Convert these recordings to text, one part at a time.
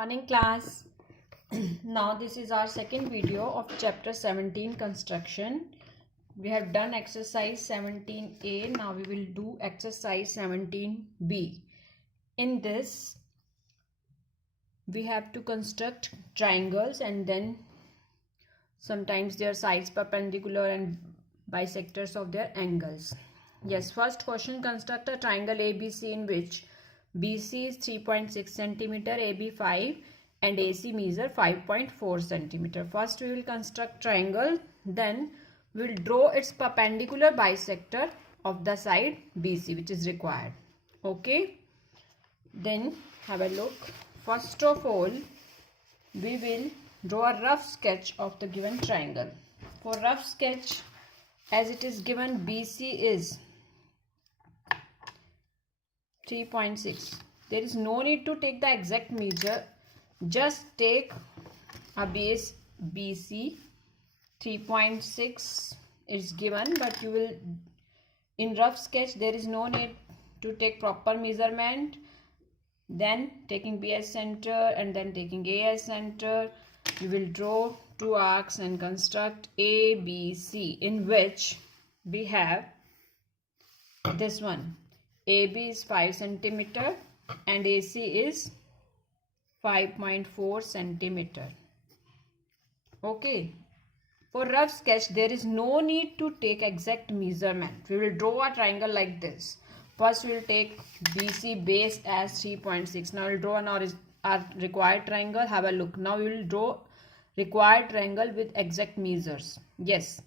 Morning class. Now this is our second video of chapter 17 construction. We have done exercise 17a. Now we will do exercise 17b. In this we have to construct triangles and then sometimes their sides perpendicular and bisectors of their angles. Yes, first question, construct a triangle ABC in which BC is 3.6 centimeter, AB 5 and AC measure 5.4 centimeter. First we will construct triangle, then we will draw its perpendicular bisector of the side BC which is required. Okay, then have a look. First of all, we will draw a rough sketch of the given triangle. For rough sketch, as it is given, BC is 3.6. There is no need to take the exact measure. Just take a base BC. 3.6 is given, but you will, in rough sketch, there is no need to take proper measurement. Then taking B as center and then taking A as center, you will draw two arcs and construct ABC, in which we have this one. AB is 5 centimeter and AC is 5.4 centimeter. Okay. For rough sketch, there is no need to take exact measurement. We will draw a triangle like this. First, we will take BC base as 3.6. Now, we will draw our required triangle. Have a look. Now, we will draw required triangle with exact measures. Yes,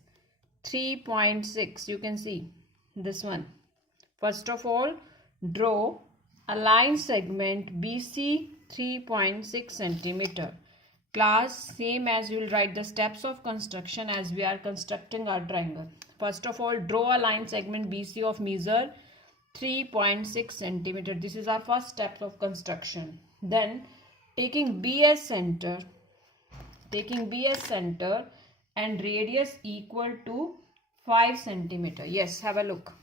3.6. You can see this one. First of all, draw a line segment BC 3.6 centimeter. Class, same as you will write the steps of construction as we are constructing our triangle. First of all, draw a line segment BC of measure 3.6 centimeter. This is our first step of construction. Then taking B as center and radius equal to 5 centimeter. Yes, have a look.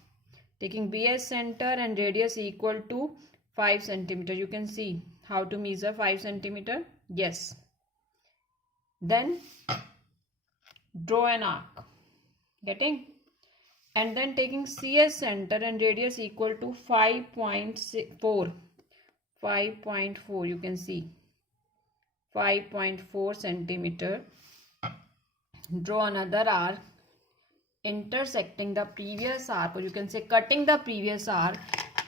Taking B as center and radius equal to 5 centimeter. You can see how to measure 5 centimeter. Yes. Then draw an arc. Getting? And then taking C as center and radius equal to 5.4. 5.4. You can see 5.4 centimeter. Draw another arc intersecting the previous arc, or you can say cutting the previous arc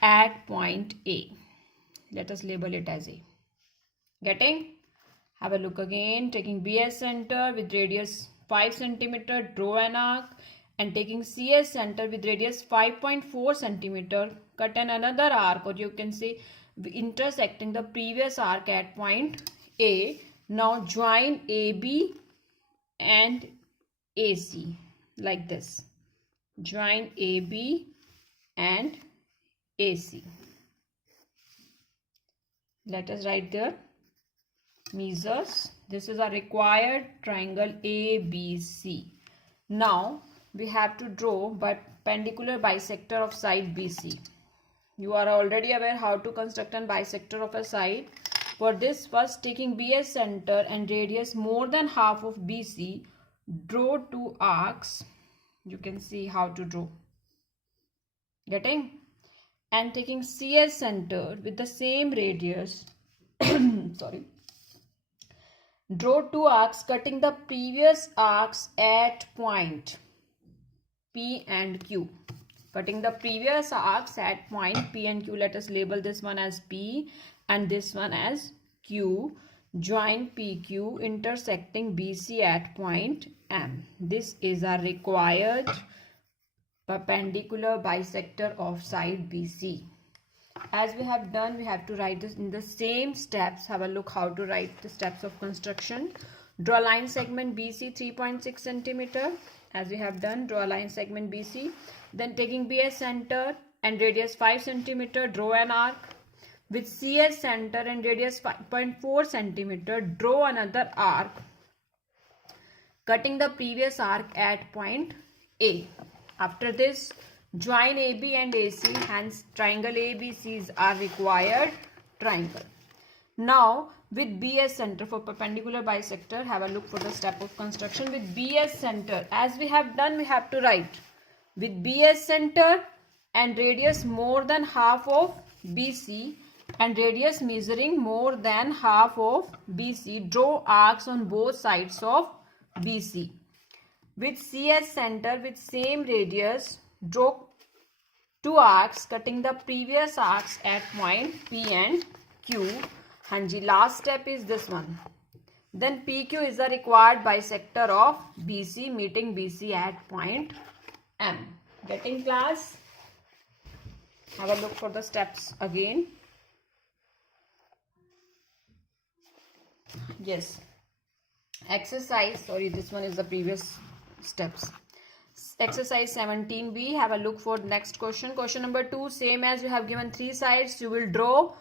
at point A. Let us label it as A. Getting? Have a look again. Taking B as center with radius 5 centimeter, draw an arc, and taking C as center with radius 5.4 centimeter, cut another arc, or you can say intersecting the previous arc at point A. Now join AB and AC like this. Join AB and AC. Let us write the measures. This is a required triangle ABC. Now we have to draw perpendicular bisector of side BC. You are already aware how to construct a bisector of a side. For this, first taking B as center and radius more than half of BC, draw two arcs. You can see how to draw. Getting? And taking C as center with the same radius, sorry, draw two arcs cutting the previous arcs at point P and Q. Cutting the previous arcs at point P and Q. Let us label this one as P and this one as Q. Join PQ intersecting BC at point M. This is a required perpendicular bisector of side BC. As we have done, we have to write this in the same steps. Have a look how to write the steps of construction. Draw line segment BC 3.6 centimeter. As we have done, draw a line segment BC. Then taking B as center and radius 5 centimeter, draw an arc. With C as center and radius 5.4 centimeter, draw another arc, cutting the previous arc at point A. After this, join AB and AC, hence triangle ABC is our required triangle. Now with BS center. For perpendicular bisector, have a look for the step of construction. With BS center, as we have done, we have to write with BS center and radius more than half of BC and radius measuring more than half of BC, draw arcs on both sides of BC. With CS center with same radius, draw two arcs cutting the previous arcs at point P and Q. Hanji, last step is this one. Then PQ is the required bisector of BC, meeting BC at point M. Getting class? Have a look for the steps again. Yes. Exercise, sorry, this one is the previous steps. Exercise 17b, have a look for next question. Question number 2, same as you have given three sides, you will draw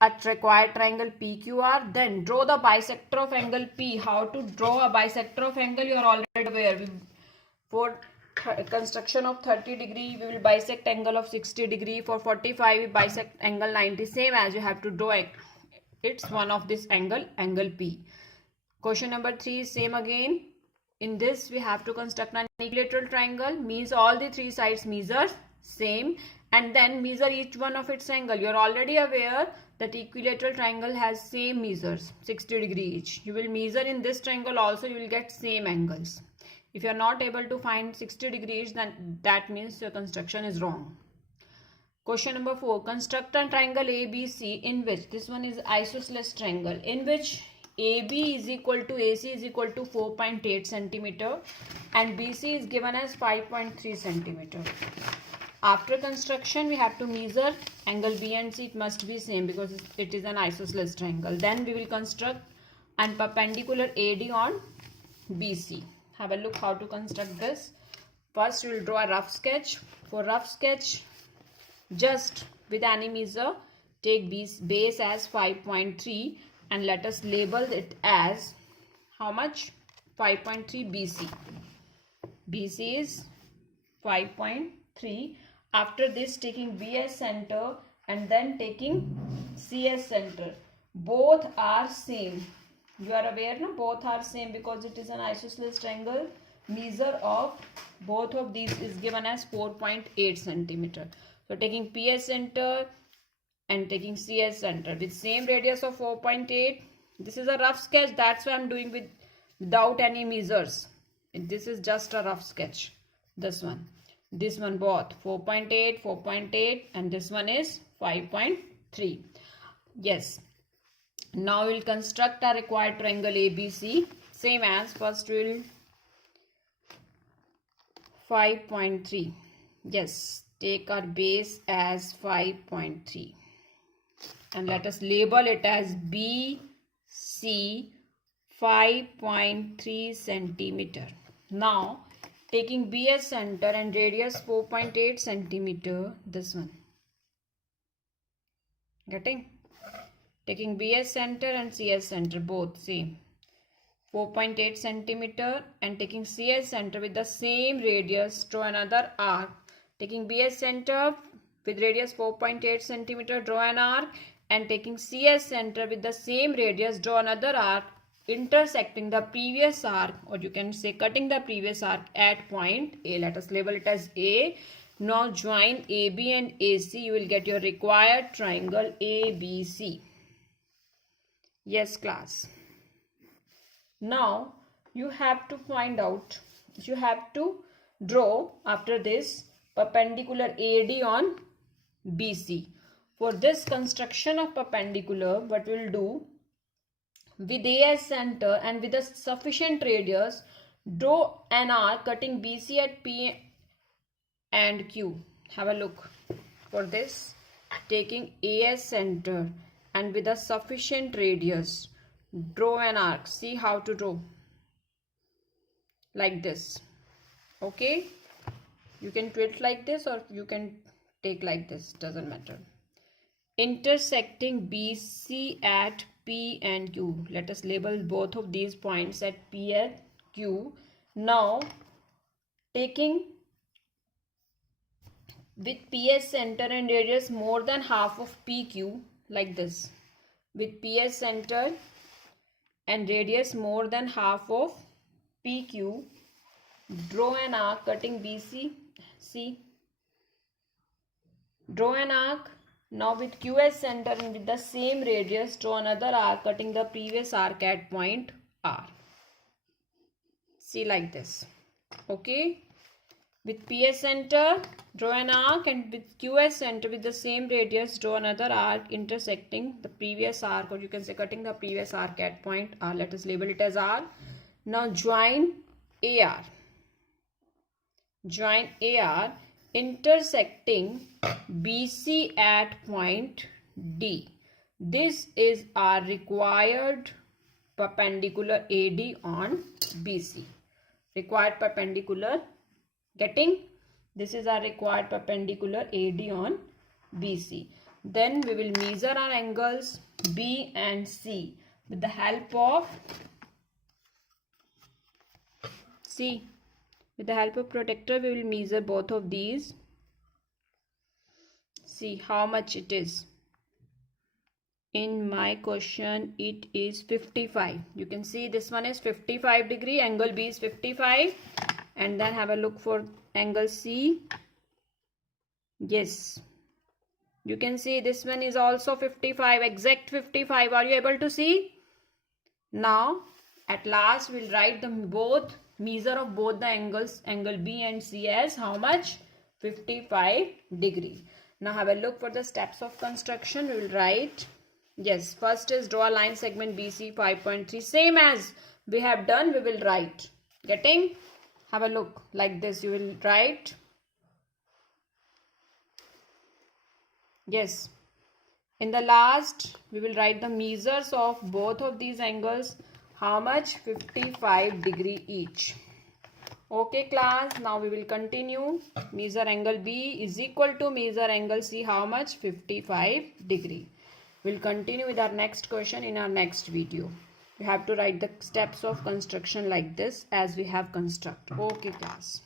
a required triangle PQR, then draw the bisector of angle P. How to draw a bisector of angle, you are already aware. For construction of 30 degree, we will bisect angle of 60 degree. For 45, we bisect angle 90. Same as you have to draw it. It's one of this angle, angle P. Question number 3 is same again. In this, we have to construct an equilateral triangle. Means all the three sides measure same and then measure each one of its angle. You are already aware that equilateral triangle has same measures, 60 degree each. You will measure in this triangle also, you will get same angles. If you are not able to find 60 degrees, then that means your construction is wrong. Question number 4, construct a triangle ABC in which, this one is isosceles triangle, in which AB is equal to AC is equal to 4.8 centimeter and BC is given as 5.3 centimeter. After construction, we have to measure angle B and C. It must be same because it is an isosceles triangle. Then we will construct an perpendicular AD on BC. Have a look how to construct this. First, we will draw a rough sketch. For rough sketch, just with any measure, take base as 5.3 and let us label it as how much? 5.3 BC. BC is 5.3. After this, taking BS center and then taking CS center. Both are same. You are aware, no? Both are same because it is an isosceles triangle. Measure of both of these is given as 4.8 centimeter. So taking PS center and taking CS center with same radius of 4.8. This is a rough sketch. That's why I'm doing without any measures. This is just a rough sketch. This one both 4.8, 4.8 and this one is 5.3. Yes. Now we'll construct a required triangle ABC. Same as first we'll 5.3. Yes. Take our base as 5.3 and let us label it as BC 5.3 centimeter. Now taking BS center and radius 4.8 centimeter, this one. Getting? Taking BS center and CS center both same. 4.8 centimeter and taking CS center with the same radius, draw another arc. Taking BS center with radius 4.8 centimeter, draw an arc and taking CS center with the same radius, draw another arc intersecting the previous arc, or you can say cutting the previous arc at point A. Let us label it as A. Now join AB and AC. You will get your required triangle ABC. Yes, class. Now you have to find out, you have to draw after this perpendicular AD on BC. For this construction of perpendicular, what we will do, with A as center and with a sufficient radius, draw an arc cutting BC at P and Q. Have a look for this. Taking A as center and with a sufficient radius, draw an arc. See how to draw. Like this. Okay. You can twist like this or you can take like this. Doesn't matter. Intersecting BC at P and Q. Let us label both of these points at P and Q. Now taking with PS center and radius more than half of PQ, like this. With PS center and radius more than half of PQ. Draw an arc cutting BC. See. Draw an arc. Now with Q as center and with the same radius, draw another arc cutting the previous arc at point R. See, like this. Okay. With P as center, draw an arc, and with Q as center with the same radius, draw another arc intersecting the previous arc, or you can say cutting the previous arc at point R. Let us label it as R. Now join AR. Join AR intersecting BC at point D. This is our required perpendicular AD on BC. Required perpendicular, getting? This is our required perpendicular AD on BC. Then we will measure our angles B and C with the help of C. With the help of protractor, we will measure both of these. See how much it is. In my question, it is 55. You can see this one is 55 degree. Angle B is 55. And then have a look for angle C. Yes. You can see this one is also 55. Exact 55. Are you able to see? Now, at last, we'll write the both. Measure of both the angles, angle B and C, as how much? 55 degree. Now have a look for the steps of construction. We will write, yes, first is draw a line segment BC 5.3. Same as we have done, we will write. Getting? Have a look like this. You will write. Yes. In the last, we will write the measures of both of these angles. How much? 55 degree each. Okay class, now we will continue. Measure angle B is equal to measure angle C. How much? 55 degree. We'll continue with our next question in our next video. You have to write the steps of construction like this as we have constructed. Okay class.